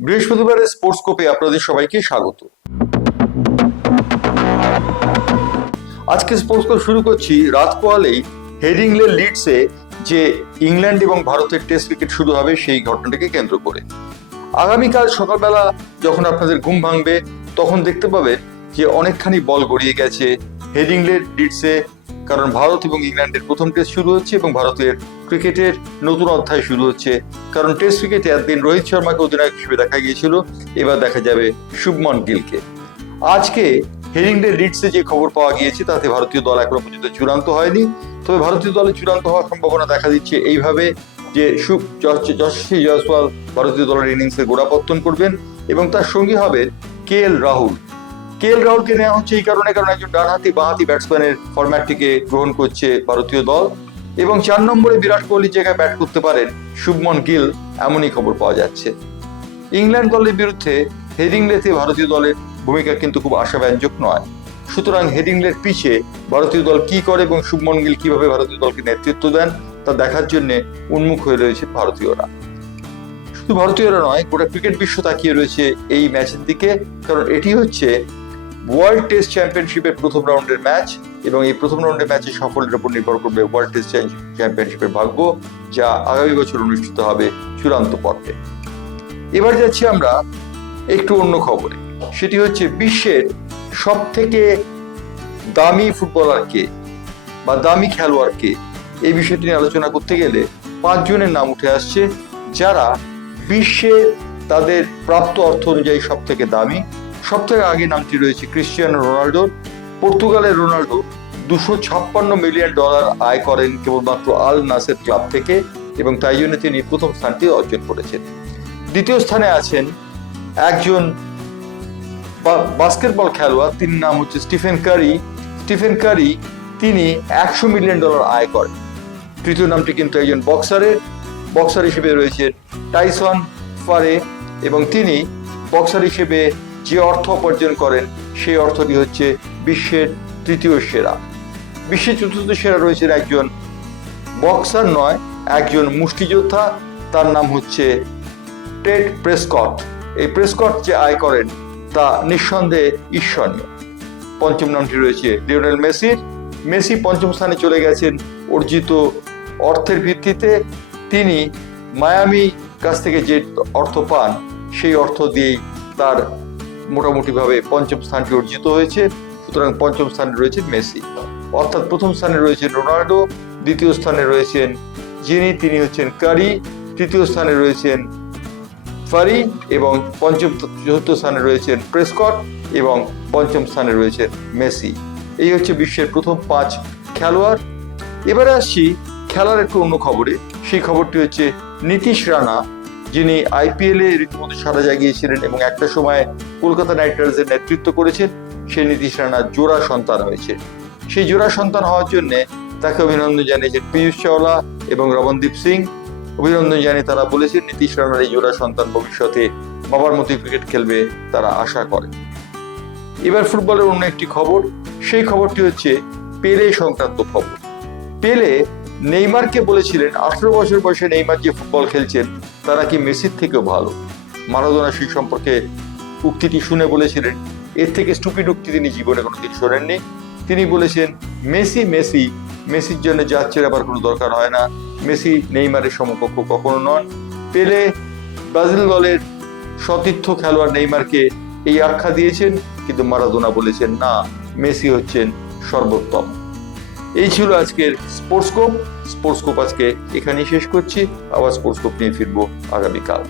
বৃহস্পতিবারের স্পোর্টস কোপে আপনাদের সবাইকে স্বাগত। আজকে স্পোর্টস কোপ শুরু করছি রাত পোয়ালেই হেডিংলে লিডসে যে ইংল্যান্ড এবং ভারতের টেস্ট ক্রিকেট শুরু হবে সেই ঘটনাটিকে কেন্দ্র করে। আগামীকাল সকালবেলা যখন আপনাদের ঘুম ভাঙবে, তখন দেখতে পাবে যে অনেকখানি বল গড়িয়ে গেছে হেডিংলে লিডসে কারণ ভারত এবং ইংল্যান্ডের প্রথম টেস্ট শুরু হচ্ছে এবং ভারতের ক্রিকেটের নতুন অধ্যায় শুরু হচ্ছে। কারণ টেস্ট ক্রিকেটে একদিন রোহিত শর্মাকে অধিনায়ক হিসেবে দেখা গিয়েছিল, এবার দেখা যাবে শুভমন গিলকে। আজকে হেডিংলে লিডসে যে খবর পাওয়া গিয়েছে, তাতে ভারতীয় দল এখনও পর্যন্ত চূড়ান্ত হয়নি। তবে ভারতীয় দলে চূড়ান্ত হওয়ার সম্ভাবনা দেখা দিচ্ছে এইভাবে যে সুখ যশস্বী জয়সওয়াল ভারতীয় দলের ইনিংসে গোড়াপত্তন করবেন এবং তার সঙ্গী হবে কে এল রাহুল। কে এল রাহুলকে নেওয়া হচ্ছে এই কারণে, কারণ একজন ডানহাতি বাঁহাতি ব্যাটসম্যানের ফরম্যাটটিকে গ্রহণ করছে ভারতীয় দল। এবং চার নম্বরে বিরাট কোহলির জায়গায় ব্যাট করতে পারেন শুভমন গিল, এমনই খবর পাওয়া যাচ্ছে। ইংল্যান্ড দলের বিরুদ্ধে হেডিংলেতে ভারতীয় দলের ভূমিকা কিন্তু খুব আশাব্যঞ্জক নয়। সুতরাং হেডিংলের পিছে ভারতীয় দল কি করে এবং শুভমন গিল কীভাবে ভারতীয় দলকে নেতৃত্ব দেন, তা দেখার জন্য উন্মুখ হয়ে রয়েছে ভারতীয়রা। শুধু ভারতীয়রা নয়, গোটা ক্রিকেট বিশ্ব তাকিয়ে রয়েছে এই ম্যাচের দিকে, কারণ এটি হচ্ছে ওয়ার্ল্ড টেস্ট চ্যাম্পিয়নশিপের প্রথম রাউন্ডের ম্যাচ এবং এই প্রথম রাউন্ডের ম্যাচে সাফল্যের উপর নির্ভর করবে ওয়ার্ল্ড টেস্ট চ্যাম্পিয়নশিপের ভাগ্য, যা আগামী বছর অনুষ্ঠিত হবে চূড়ান্ত পর্বে। এবার যাচ্ছি আমরা একটু অন্য খবরে। সেটি হচ্ছে বিশ্বের সব থেকে দামি ফুটবলার কে বা দামি খেলোয়াড়কে এই বিষয়টি নিয়ে আলোচনা করতে গেলে পাঁচজনের নাম উঠে আসছে, যারা বিশ্বে তাদের প্রাপ্ত অর্থ অনুযায়ী সব থেকে দামি। সব থেকে আগে নামটি রয়েছে ক্রিশ্চিয়ানো রোনাল্ডোর। পর্তুগালের রোনাল্ডো দুশো ছাপ্পান্ন মিলিয়ন ডলার আয় করেন কেবলমাত্র আল নাসের ক্লাব থেকে এবং তাই জন্য তিনি প্রথম স্থানটি অর্জন করেছেন। দ্বিতীয় স্থানে আছেন একজন বাস্কেটবল খেলোয়াড় তিনি নাম হচ্ছে স্টিফেন কারি। স্টিফেন কারি তিনি একশো মিলিয়ন ডলার আয় করেন। তৃতীয় নামটি কিন্তু একজন বক্সারের। বক্সার হিসেবে রয়েছে টাইসন ফারে এবং তিনি বক্সার হিসেবে যে অর্থ উপার্জন করেন, সেই অর্থটি হচ্ছে বিশ্বের তৃতীয় সেরা। বিশ্বের চতুর্থ সেরা রয়েছেন একজন বক্সার নয়, একজন মুষ্টিযোদ্ধা। তার নাম হচ্ছে টেড প্রেসকট। এই প্রেসকট যে আয় করেন, তা নিঃসন্দেহে ঈর্ষণীয়। পঞ্চম নামটি রয়েছে লিওনেল মেসির মেসি পঞ্চম স্থানে চলে গেছেন অর্জিত অর্থের ভিত্তিতে। তিনি মায়ামি কাছ থেকে যে অর্থ পান, সেই অর্থ দিয়েই তার মোটামুটিভাবে পঞ্চম স্থানটি অর্জিত হয়েছে। সুতরাং পঞ্চম স্থানে রয়েছে মেসি। অর্থাৎ প্রথম স্থানে রয়েছেন রোনাল্ডো দ্বিতীয় স্থানে রয়েছেন যিনি, তিনি হচ্ছেন কারি, তৃতীয় স্থানে রয়েছেন ফারি এবং পঞ্চম, চতুর্থ স্থানে রয়েছেন প্রেসকট এবং পঞ্চম স্থানে রয়েছেন মেসি। এই হচ্ছে বিশ্বের প্রথম পাঁচ খেলোয়াড়। এবারে আসছি খেলার একটু অন্য খবরে। সেই খবরটি হচ্ছে নীতিশ রানা, যিনি আইপিএলে রীতিমতো সারা জাগিয়েছিলেন এবং একটা সময় কলকাতা নাইট রাইডার্সের নেতৃত্ব করেছেন, সেই নীতিশ রানার জোড়া সন্তান হয়েছে। সেই জোড়া সন্তান হওয়ার জন্য তাকে অভিনন্দন জানিয়েছেন পীয়ূষ চাওলা এবং রমনদীপ সিং। অভিনন্দন জানিয়ে তারা বলেছেন, নীতিশ রানার এই জোড়া সন্তান ভবিষ্যতে বাবার মতোই ক্রিকেট খেলবে তারা আশা করে। এবার ফুটবলের অন্য একটি খবর, সেই খবরটি হচ্ছে পেলে সংক্রান্ত খবর। পেলে নেইমারকে বলেছিলেন, আঠেরো বছর বয়সে নেইমার যে ফুটবল খেলছেন, তারা কি মেসির থেকেও ভালো? মারাদোনা সেই সম্পর্কে উক্তিটি শুনে বলেছিলেন, এর থেকে স্টুপিড উক্তি তিনি জীবনে কোনো কিছু শোনেননি। তিনি বলেছেন, মেসি মেসি, মেসির জন্য যাচ্ছের আবার কোনো দরকার হয় না। মেসি নেইমারের সমকক্ষ কখনো নন। পেলে ব্রাজিল দলের সতীর্থ খেলোয়াড় নেইমারকে এই আখ্যা দিয়েছেন, কিন্তু মারাদোনা বলেছেন, না, মেসি হচ্ছেন সর্বোত্তম। এই ছিল আজকের স্পোর্টস কোপ স্পোর্টস কোপ আজকে এখানেই শেষ করছি। আবার স্পোর্টস কোপ নিয়ে ফিরবো আগামীকাল।